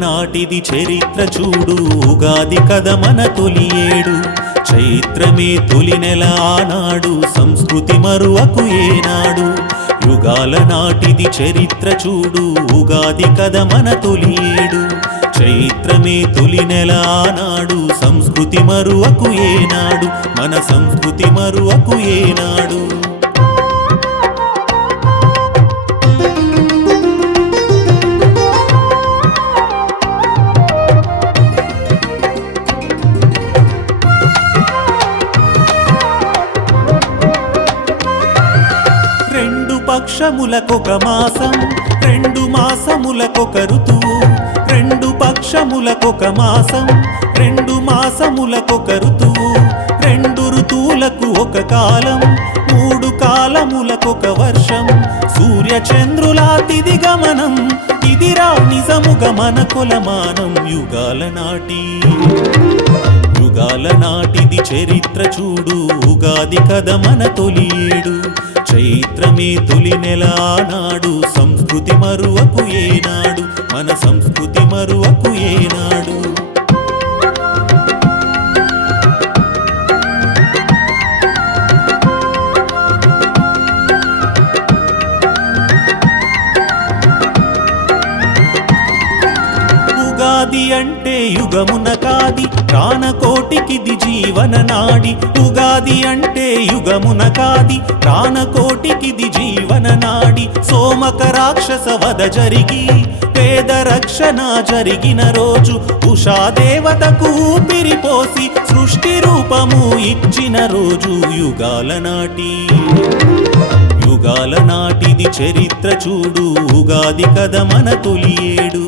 నాటిది చరిత్ర చూడు ఉగాది కథ మన తొలి ఏడు చైత్రమే తొలి నెల ఆనాడు సంస్కృతి మరువకు ఏనాడు యుగాల నాటిది చరిత్ర చూడు ఉగాది కథ మన తొలి ఏడు చైత్రమే తొలి నెల ఆనాడు సంస్కృతి మరువకు ఏనాడు మన సంస్కృతి మరువకు ఏనాడు పక్షములకొక మాసం రెండు మాసములకొక ఋతువు రెండు పక్షములకొక మాసం రెండు మాసములకొక ఋతువు రెండు ఋతువులకు ఒక కాలం మూడు కాలములకొక వర్షం సూర్య చంద్రుల తిథి గమనం ఇదిరా నిజముగా మన కొలమానం యుగాల నాటిది చరిత్ర చూడు ఉగాది కథ మన తొలి ఏడు చైత్రమే తొలి నెల నాడు సంస్కృతి మరువకు ఏనాడు మన సంస్కృతి మరువకు ఏనాడు ఉగాది అంటే యుగమున కాది ప్రాణకోటికిది జీవన నాడి ఉగాది అంటే యుగమున కాది ప్రాణకోటికిది జీవన నాడి సోమక రాక్షస వధ జరిగి పేద రక్షణ జరిగిన రోజు ఉషాదేవతకు ఊపిరిపోసి సృష్టి రూపము ఇచ్చిన రోజు యుగాల నాటిది చరిత్ర చూడు ఉగాది కథ మన తొలి ఏడు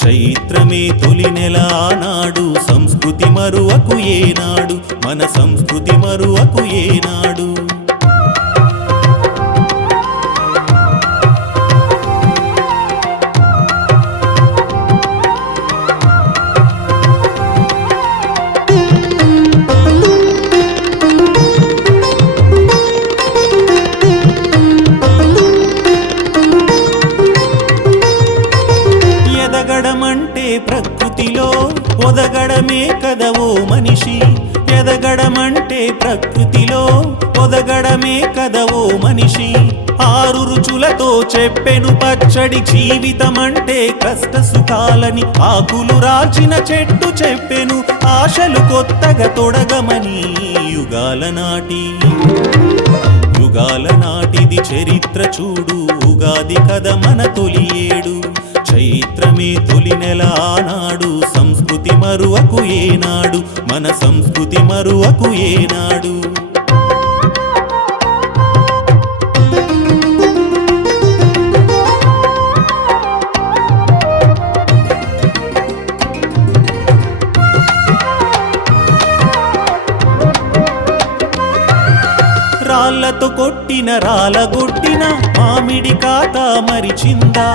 చైత్రమే తొలి నెల నాడు సంస్కృతి మరువకు ఏనాడు మన సంస్కృతి మరువకు ఏనాడు ఎదగడమంటే ప్రకృతిలో ఒదగడమే కదవో మనిషి ఎదగడమంటే ప్రకృతిలో ఒదగడమే కదవో మనిషి ఆరు రుచులతో చెప్పెను పచ్చడి జీవితమంటే కష్ట సుఖాలని ఆకులు రాల్చిన చెట్టు చెప్పెను ఆశలు కొత్తగా తొడగమని యుగాల నాటిది చరిత్ర చూడు ఉగాది కథ మన తొలి ఏడు చైత్రమే తొలి నెల నాడు సంస్కృతి మరువకు ఏనాడు మన సంస్కృతి మరువకు ఏనాడు రాళ్లతో కొట్టిన రాలగొట్టిన మామిడి కాత మరిచిందా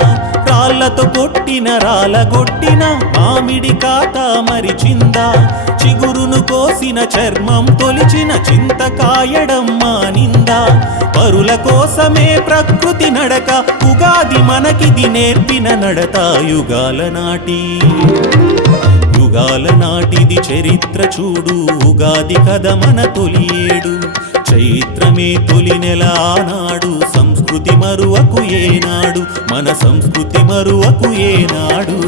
రాళ్లతో కొట్టిన రాలగొట్టిన మామిడి కాత మరిచిందా చిగురును కోసిన చర్మం తొలిచిన చింతకాయడం మానిందా పరుల కోసమే ప్రకృతి నడక ఉగాది మనకిది నేర్పిన నడత యుగాల నాటిది చరిత్ర చూడు ఉగాది కథ మన తొలి ఏడు చైత్రమే తొలి నెల నాడు సంస్కృతి మరువకు ఏనాడు మన సంస్కృతి మరువకు ఏనాడు